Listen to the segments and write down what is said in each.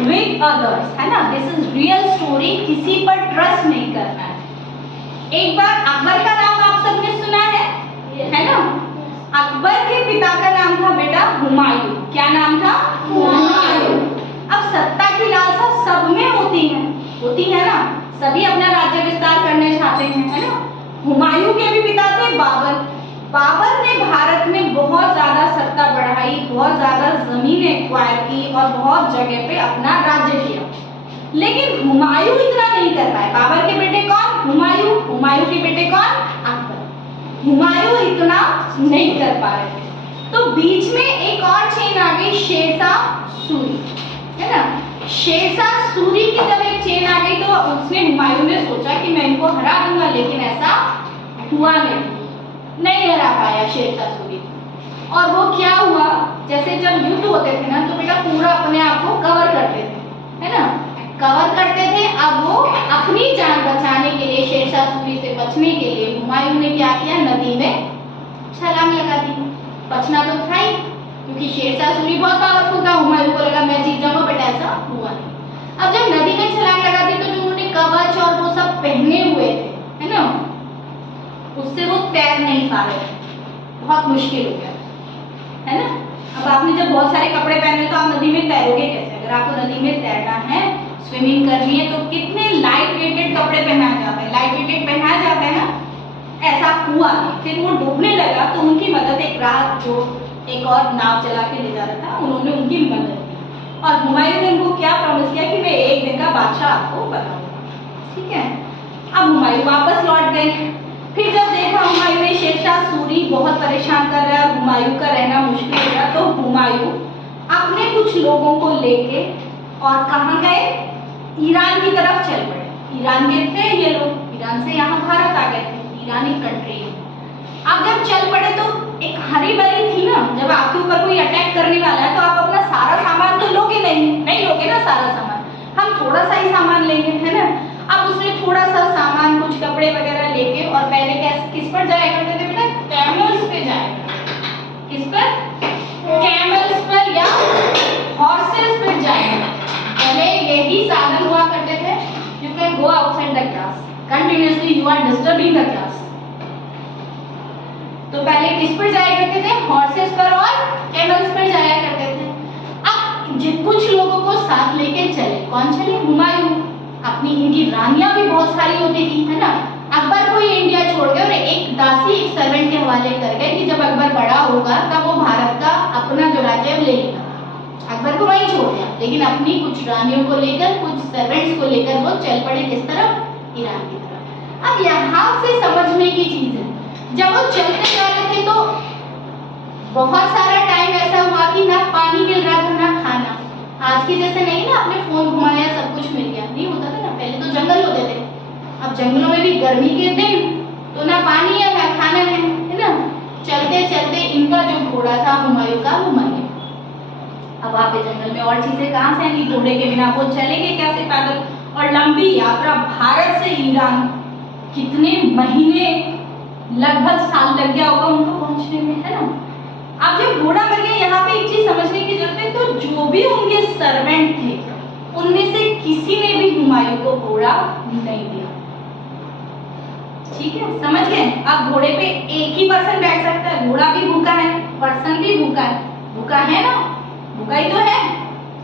With others, है ना, this is real story, किसी पर ट्रस्ट नहीं करना है। एक बार अकबर का नाम आप सबने सुना है ना? अकबर के पिता का नाम था बेटा हुमायूं। क्या नाम था? हुमायूं। अब सत्ता की लालसा सब में होती है ना, सभी अपना राज्य विस्तार करने चाहते हैं, है ना। हुमायूं के भी पिता थे बाबर। बाबर ने भारत में बहुत ज्यादा सत्ता बढ़ाई, बहुत ज्यादा जमीन एक्वायर की और बहुत जगह पे अपना राज्य किया, लेकिन हुमायूं इतना नहीं कर पाए। बाबर के बेटे कौन? हुमायूं। हुमायूं के बेटे कौन? अकबर। हुमायूं इतना नहीं कर पा रहे थे, तो बीच में एक और चेन आ गई, शेरशाह सूरी, है ना। शेरशाह सूरी की जब एक चेन आ गई तो उसने, हुमायूं ने सोचा कि मैं इनको हरा दूंगा, लेकिन ऐसा हुआ नहीं हरा पाया शेरशाह सूरी। और वो क्या हुआ, जैसे जब युद्ध होते थे ना, तो बेटा पूरा अपने आप को कवर करते थे, है ना, कवर करते थे। अब वो अपनी जान बचाने के लिए, शेरशाह सूरी से बचने के लिए हुमायूं ने क्या किया, नदी में छलांग लगा दी। बचना तो था ही, क्योंकि शेरशाह सूरी बहुत पावरफुल था। हुमायूं को लगा मैं जीत जाऊंगा, बट ऐसा हुआ नहीं। अब जब नदी में छलांग लगा दी तो जो उन्होंने कवच और वो सब पहने हुए थे, है ना, उससे वो तैर नहीं पा रहे, बहुत मुश्किल हो गया, है ना। अब आपने जब बहुत सारे कपड़े पहने तो आप नदी में तैरोगे कैसे? अगर आपको नदी में तैरना है, स्विमिंग करनी है, तो कितने लाइट वेटेड कपड़े पहनाए जाते हैं, लाइट वेटेड पहनाए जाते हैं ना। ऐसा हुआ नहीं, फिर वो डूबने लगा तो उनकी मदद, एक रात जो एक और नाव चला के ले जा रहा था, उन्होंने उनकी मदद की, और हुमायूं ने उनको क्या प्रॉमिस किया कि मैं एक दिन का बादशाह आपको बनाऊंगा, ठीक है। अब हुमायूं वापस लौट गए। फिर जब देखा हुमायूं ने शेरशाह सूरी बहुत परेशान कर रहा है, हुमायूं का रहना मुश्किल हो रहा, तो हुमायूं अपने कुछ लोगों को लेके और कहाँ गए, ईरान की तरफ चल पड़े। ईरान के थे ये लोग, ईरान से यहाँ भारत आ गए थे, ईरानी कंट्री। अब जब चल पड़े तो एक हरी भरी थी ना, जब आपके ऊपर कोई अटैक करने वाला है तो आप अपना सारा सामान तो लोगे नहीं लोगे ना सारा सामान, हम थोड़ा सा ही सामान लेंगे, है ना। अब उसने थोड़ा सा सामान, कुछ कपड़े वगैरह लेके, और पहले किस पर जाया करते थे बेटा? कैमल्स पे जाया करते थे। किस पर? कैमल्स पर या हॉर्सेस पर जाया करते थे। पहले यही साधन हुआ करते थे। You can go outside the class, continuously you are disturbing the class. तो पहले किस पर जाया करते थे? हॉर्सेस पर और कैमल्स पर जाया करते थे। अब कुछ लोगों को साथ लेके चले, कौन चले? हुमायूं। अपनी इनकी रानियां भी बहुत सारी होती थी, है ना। अकबर को ये इंडिया छोड़ गए और एक दासी, एक सर्वेंट के हवाले कर गए कि जब अकबर बड़ा होगा तब वो भारत का अपना जो राज्य है ले लेगा। अकबर को वहीं छोड़ दिया, लेकिन अपनी कुछ रानियों को लेकर, कुछ सर्वेंट्स को लेकर वो चल पड़े किस तरफ? ईरान की तरफ। अब यहाँ से समझने की चीज है, जब वो चलते जा रहे थे तो बहुत सारा टाइम ऐसा हुआ कि ना पानी मिल रहा था ना खाना। आज के जैसे नहीं ना, आपने फोन घुमाया सब कुछ मिल गया, नहीं होता था ना। पहले तो जंगल होते थे, अब जंगलों में भी गर्मी के दिन तो ना पानी है ना खाना है ना। चलते चलते इनका जो घोड़ा था हुमायूं का, वो मर गया। अब वहाँ पे जंगल में और चीजें कहाँ से आएंगी? घोड़े के बिना वो चलेंगे कैसे पैदल? और लंबी यात्रा, भारत से ईरान, कितने महीने, लगभग साल लग गया होगा उनको पहुंचने में, है ना। अब जब घोड़ा मर गया, यहाँ पे एक चीज समझने की जरूरत है, तो जो भी उनके सर्वेंट थे उनमें से किसी ने भी हुमायूं को घोड़ा नहीं दिया, ठीक है, समझ गए। अब घोड़े पे एक ही पर्सन बैठ सकता है, घोड़ा भी भूखा है, पर्सन भी भूखा है ना, भूखा ही तो है,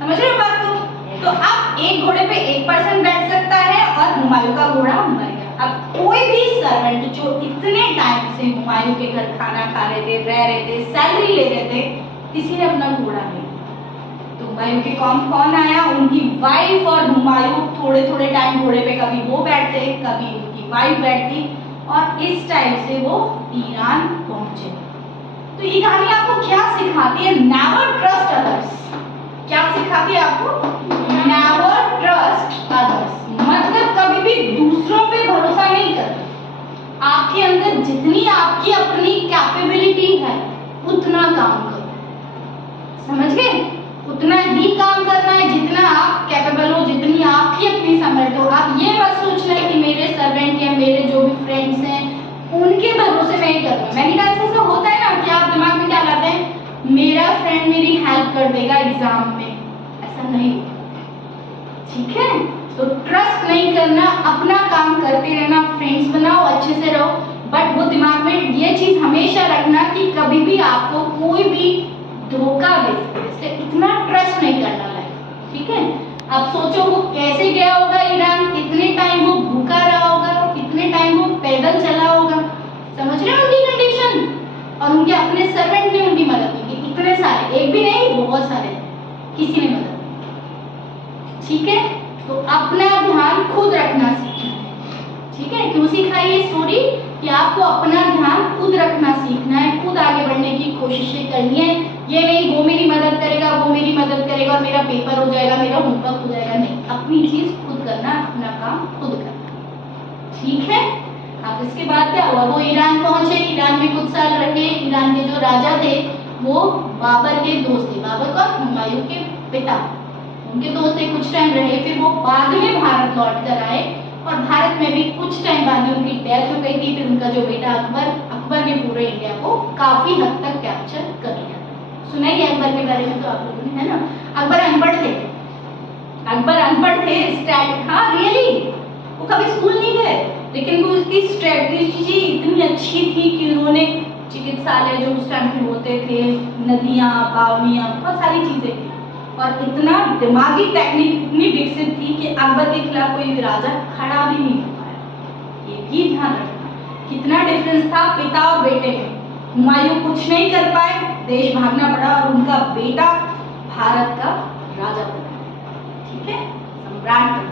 समझ रहे हो बात को। तो अब एक घोड़े पे एक पर्सन बैठ सकता है और हुमायूं का घोड़ा मर गया। अब कोई भी सर्वेंट जो इतने टाइम से हुमायूं के घर खाना खा रहे थे, रह रहे थे, सैलरी ले रहे थे, किसी ने अपना घोड़ा नहीं। तो हुमायूं के कौन आया? उनकी वाइफ और हुमायूं थोड़े थोड़े टाइम घोड़े पे, कभी वो बैठते, कभी उनकी वाइफ बैठती, और इस टाइम से वो ईरान पहुंचे। तो ये कहानी आपको क्या सिखाती है? Never trust others. क्या सिखाती है आपको? नेवर ट्रस्ट अदर्स, मतलब कभी भी दूसरों पे भरोसा नहीं करना। आपके अंदर जितनी आपकी अपनी कैपेबिलिटी है उतना काम करो, समझ गए? उतना ही काम करना है जितना आप कैपेबल हो, जितनी आपकी अपनी समझ हो। आप ये मत सोचना कि मेरे सर्वेंट या मेरे जो भी फ्रेंड्स हैं उनके भरोसे मैं ही करूँगा। मैनी टाइम्स ऐसा होता है ना कि आप दिमाग में क्या लाते हैं, मेरा फ्रेंड मेरी हेल्प कर देगा एग्जाम में, ऐसा नहीं होता। ठीक है, तो ट्रस्ट नहीं करना, अपना काम करते रहना, फ्रेंड्स बनाओ, अच्छे से रहो, बट वो दिमाग में ये चीज हमेशा रखना कि कभी भी आपको कोई भी धोखा दे सकते, इतना ट्रस्ट नहीं करना लाइफ। ठीक है, अब सोचो वो कैसे गया होगा ईरान, कितने टाइम वो भूखा रहा होगा, कितने टाइम वो पैदल चला होगा, समझ रहे हो उनकी कंडीशन, और उनके अपने सर्वेंट ने उनकी मदद की, इतने सारे, एक भी नहीं बहुत सारे, किसी ने मदद की। ठीक है, तो अपना ध्यान खुद रखना सीखना है। ठीक है, क्यों सिखाई ये स्टोरी कि आपको अपना ध्यान खुद रखना सीखना है, खुद आगे बढ़ने की कोशिशें करनी है। ये नहीं वो मेरी मदद करेगा, वो मेरी मदद करेगा और मेरा पेपर हो जाएगा, मेरा होमवर्क हो जाएगा, नहीं, अपनी चीज खुद करना, अपना काम खुद करना। ठीक है, अब इसके बाद क्या हुआ, वो ईरान पहुंचे, ईरान में कुछ साल रहे। ईरान के जो राजा थे वो बाबर के दोस्त थे, बाबर का हुमायूं के पिता, उनके दोस्त थे, कुछ टाइम रहे, फिर वो बाद में भारत लौट कर आए और भारत में भी कुछ टाइम बाद में उनकी डेथ हो गई थी। फिर उनका जो बेटा अकबर ने पूरे इंडिया को काफी हद तक कैप्चर कर लिया। सुना ही अकबर के बारे में तो आप लोगों ने, है ना। अकबर अनपढ़ थे, हाँ रियली, वो कभी स्कूल नहीं गए, लेकिन वो उसकी स्ट्रेटजी इतनी अच्छी थी कि उन्होंने चिकित्सालय जो उस टाइम पे होते थे, नदियाँ, बावनियाँ, बहुत सारी चीजें थी, और इतना दिमागी टेक्निक इतनी विकसित थी कि अकबर के खिलाफ कोई राजा खड़ा भी नहीं हो पाया। ये भी ध्यान रखना, कितना डिफरेंस था पिता और बेटे में। हुमायूं कुछ नहीं कर पाए, देश भागना पड़ा, और उनका बेटा भारत का राजा बना, ठीक है, सम्राट बना।